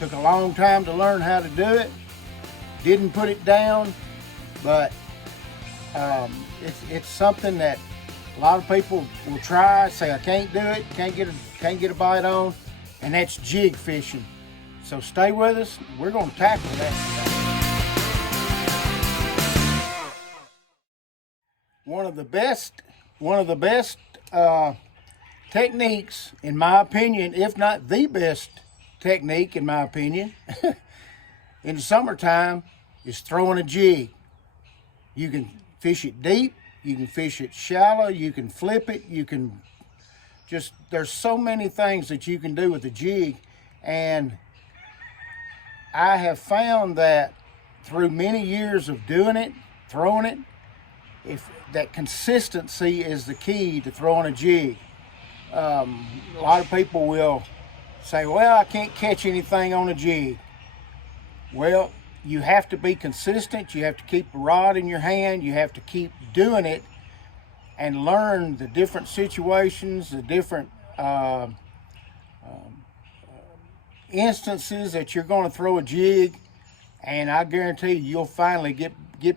Took a long time to learn how to do it. Didn't put it down, but it's something that a lot of people will try, say I can't do it, can't get a bite on, and that's jig fishing. So stay with us. We're going to tackle that today. One of the best techniques, in my opinion, if not the best technique, in my opinion, in the summertime, is throwing a jig. You can fish it deep, you can fish it shallow, you can flip it, you can just, there's so many things that you can do with a jig. And I have found that through many years of doing it, throwing it, if that consistency is the key to throwing a jig. A lot of people will say, well, I can't catch anything on a jig. Well, you have to be consistent. You have to keep the rod in your hand. You have to keep doing it and learn the different situations, the different instances that you're going to throw a jig. And I guarantee you'll finally get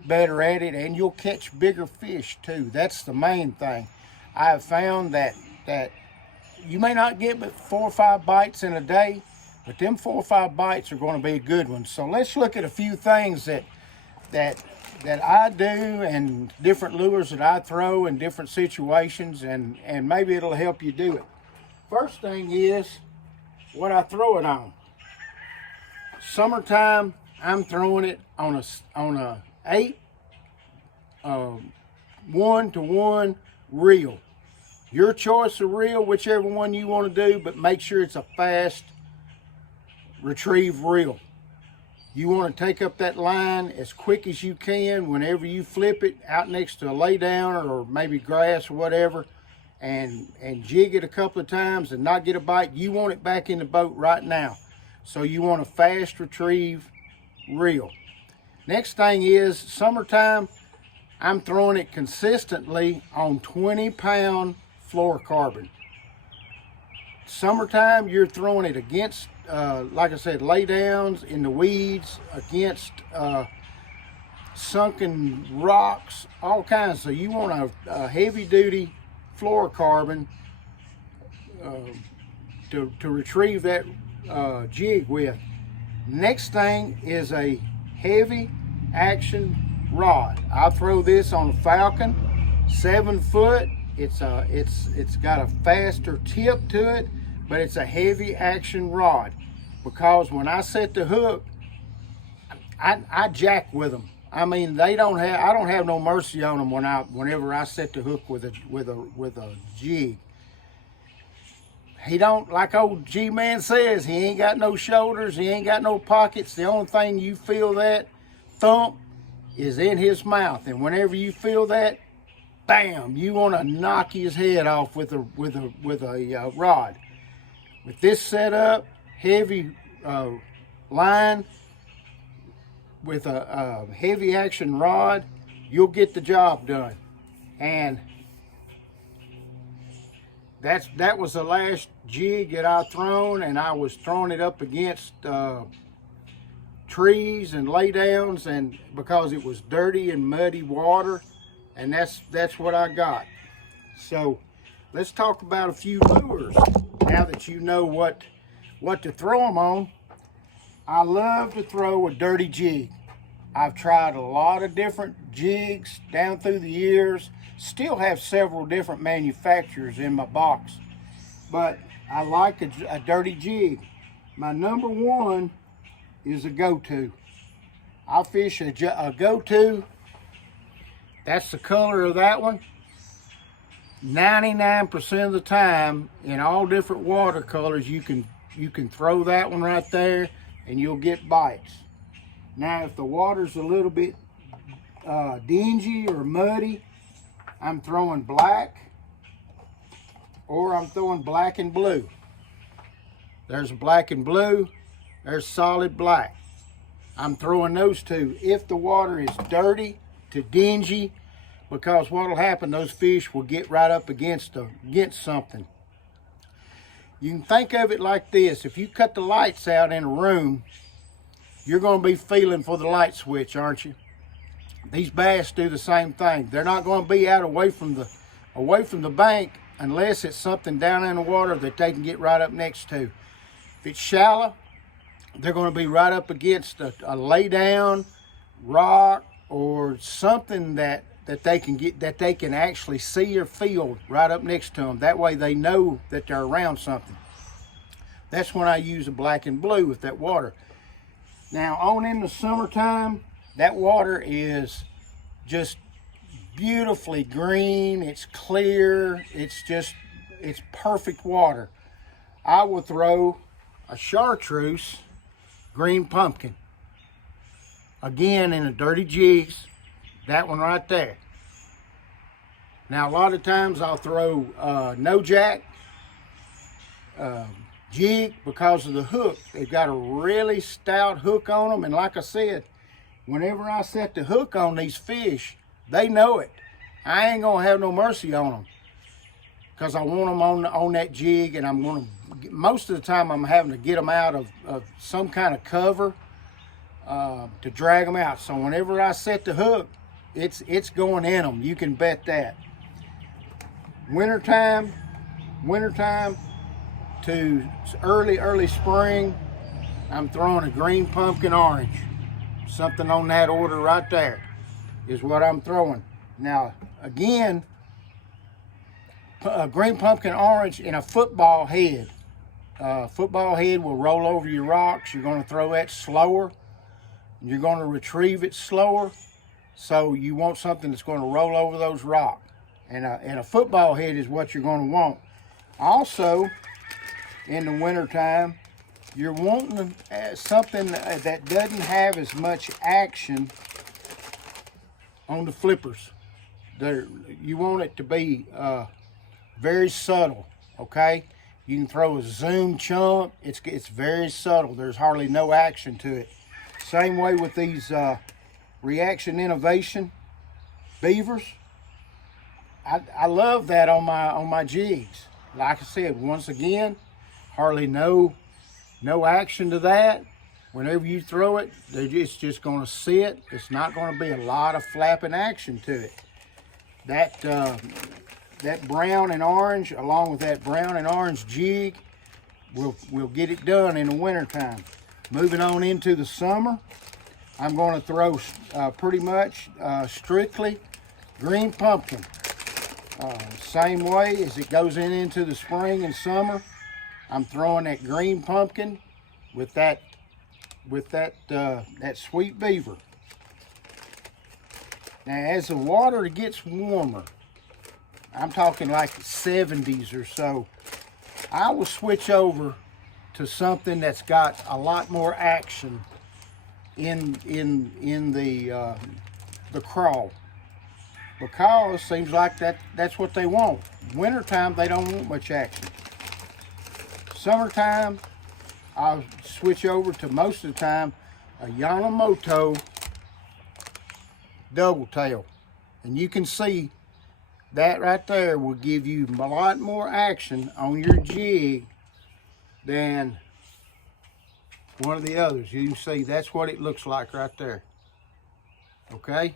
better at it, and you'll catch bigger fish too. That's the main thing. I have found that you may not get but 4 or 5 bites in a day, but them 4 or 5 bites are going to be good ones. So let's look at a few things that I do, and different lures that I throw in different situations, and maybe it'll help you do it. First thing is what I throw it on. Summertime, I'm throwing it on a 8 1-to-1 reel. Your choice of reel, whichever one you want to do, but make sure it's a fast retrieve reel. You want to take up that line as quick as you can whenever you flip it out next to a lay down or maybe grass or whatever, and jig it a couple of times and not get a bite. You want it back in the boat right now. So you want a fast retrieve reel. Next thing is summertime, I'm throwing it consistently on 20-pound fluorocarbon. Summertime, you're throwing it against, like I said, lay downs in the weeds, against sunken rocks, all kinds. So you want a heavy-duty fluorocarbon to retrieve that jig with. Next thing is a heavy action rod. I throw this on a Falcon 7 foot. It's got a faster tip to it, but it's a heavy action rod, because when I set the hook, I jack with them. I mean, I don't have no mercy on them whenever I set the hook with a jig. He don't, like old G-Man says, he ain't got no shoulders, he ain't got no pockets. The only thing you feel that thump is in his mouth. And whenever you feel that, bam, you want to knock his head off with a rod. With this setup, heavy line with a heavy action rod, you'll get the job done. And that was the last jig that I thrown, and I was throwing it up against trees and laydowns, and because it was dirty and muddy water, and that's what I got. So let's talk about a few lures now that you know what to throw them on. I love to throw a dirty jig. I've tried a lot of different jigs down through the years. Still have several different manufacturers in my box, but I like a dirty jig. My number one is a go-to. I fish a go-to. That's the color of that one. 99% of the time, in all different watercolors, you can throw that one right there and you'll get bites. Now, if the water's a little bit dingy or muddy, I'm throwing black, or I'm throwing black and blue. There's black and blue, there's solid black. I'm throwing those two. If the water is dirty to dingy, because what'll happen, those fish will get right up against something. You can think of it like this. If you cut the lights out in a room, you're going to be feeling for the light switch, aren't you? These bass do the same thing. They're not going to be out away from the bank unless it's something down in the water that they can get right up next to. If it's shallow, they're going to be right up against a lay down rock or something that they can get, that they can actually see or feel right up next to them. That way they know that they're around something. That's when I use a black and blue with that water. Now on in the summertime, that water is just beautifully green. It's clear. It's perfect water. I will throw a chartreuse green pumpkin. Again, in the dirty jigs, that one right there. Now, a lot of times I'll throw no jack jig because of the hook. They've got a really stout hook on them, and like I said, whenever I set the hook on these fish, they know it. I ain't gonna have no mercy on them because I want them on that jig, and I'm gonna, most of the time I'm having to get them out of some kind of cover to drag them out. So whenever I set the hook, it's going in them. You can bet that. Wintertime to early spring, I'm throwing a green pumpkin orange. Something on that order right there is what I'm throwing. Now, again, a green pumpkin orange in a football head. Football head will roll over your rocks. You're going to throw that slower. You're going to retrieve it slower. So you want something that's going to roll over those rocks. And a football head is what you're going to want. Also, in the wintertime, you're wanting something that doesn't have as much action on the flippers. You want it to be very subtle, okay? You can throw a zoom chunk. It's very subtle. There's hardly no action to it. Same way with these Reaction Innovation beavers. I love that on my jigs. Like I said, once again, hardly no action to that. Whenever you throw it, it's just going to sit. It's not going to be a lot of flapping action to it. That brown and orange, along with that brown and orange jig, will get it done in the wintertime. Moving on into the summer, I'm going to throw pretty much strictly green pumpkin. Same way as it goes into the spring and summer, I'm throwing that green pumpkin with that sweet beaver. Now, as the water gets warmer, I'm talking like 70s or so, I will switch over to something that's got a lot more action in the crawl, because it seems like that's what they want. Wintertime, they don't want much action. Summertime, I'll switch over to, most of the time, a Yamamoto double tail. And you can see that right there will give you a lot more action on your jig than one of the others. You can see that's what it looks like right there. Okay?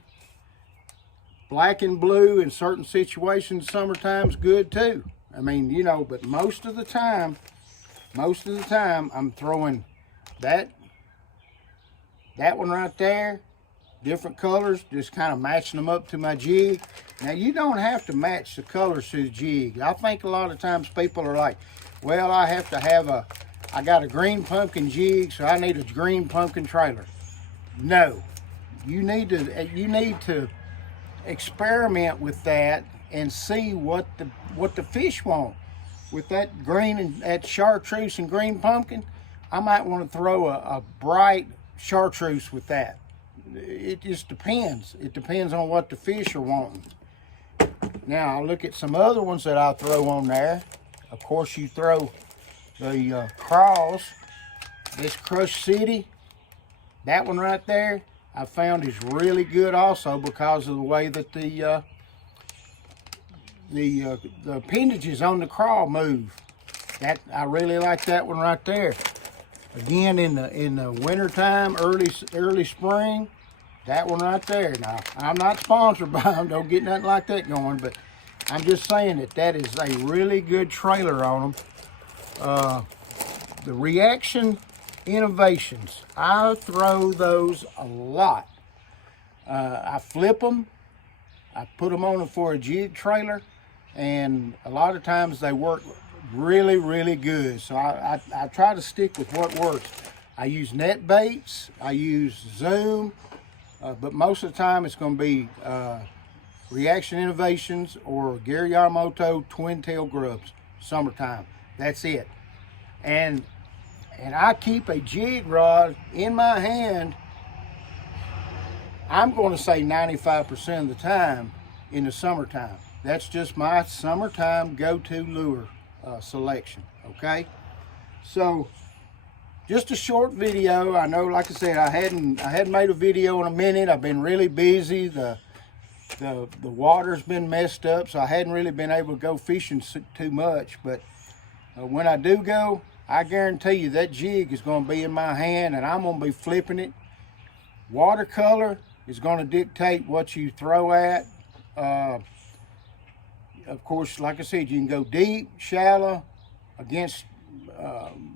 Black and blue in certain situations, summertime's good too. I mean, you know, but most of the time, I'm throwing that one right there, different colors, just kind of matching them up to my jig. Now, you don't have to match the colors to the jig. I think a lot of times people are like, well, I have to have I got a green pumpkin jig, so I need a green pumpkin trailer. No, you need to experiment with that and see what the fish want. With that green and that chartreuse and green pumpkin, I might want to throw a bright chartreuse with that. It just depends. It depends on what the fish are wanting. Now, I'll look at some other ones that I'll throw on there. Of course, you throw the craws. This Crush City, that one right there, I found is really good also because of the way that the appendages on the craw move. That I really like that one right there. Again, in the winter time, early spring, that one right there. Now, I'm not sponsored by them. Don't get nothing like that going, but I'm just saying that is a really good trailer on them. The Reaction Innovations, I throw those a lot. I flip them, I put them on for a jig trailer, and a lot of times they work really, really good. So I try to stick with what works. I use net baits, I use Zoom, but most of the time it's going to be Reaction Innovations or Gary Yamamoto twin tail grubs, summertime. That's it. And I keep a jig rod in my hand, I'm going to say 95% of the time in the summertime. That's just my summertime go-to lure selection, okay? So, just a short video. I know, like I said, I hadn't made a video in a minute. I've been really busy. The water's been messed up, so I hadn't really been able to go fishing too much. But when I do go, I guarantee you that jig is going to be in my hand, and I'm going to be flipping it. Watercolor is going to dictate what you throw at. Of course, like I said, you can go deep, shallow, against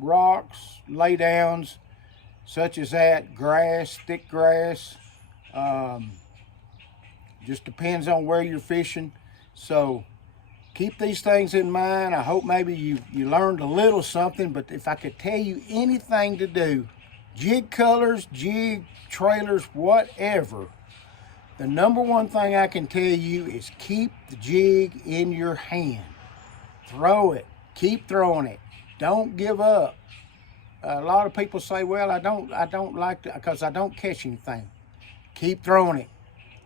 rocks, laydowns, such as that, grass, thick grass. Just depends on where you're fishing. So keep these things in mind. I hope maybe you learned a little something, but if I could tell you anything to do, jig colors, jig trailers, whatever, the number one thing I can tell you is keep the jig in your hand. Throw it. Keep throwing it. Don't give up. A lot of people say, well, I don't like to, because I don't catch anything. Keep throwing it.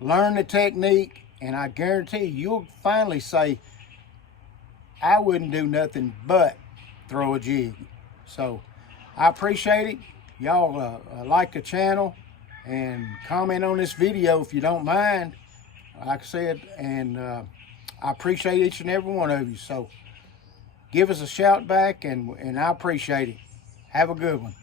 Learn the technique, and I guarantee you'll finally say, I wouldn't do nothing but throw a jig. So I appreciate it. Y'all like the channel and comment on this video if you don't mind, like I said, and I appreciate each and every one of you. So give us a shout back, and I appreciate it. Have a good one.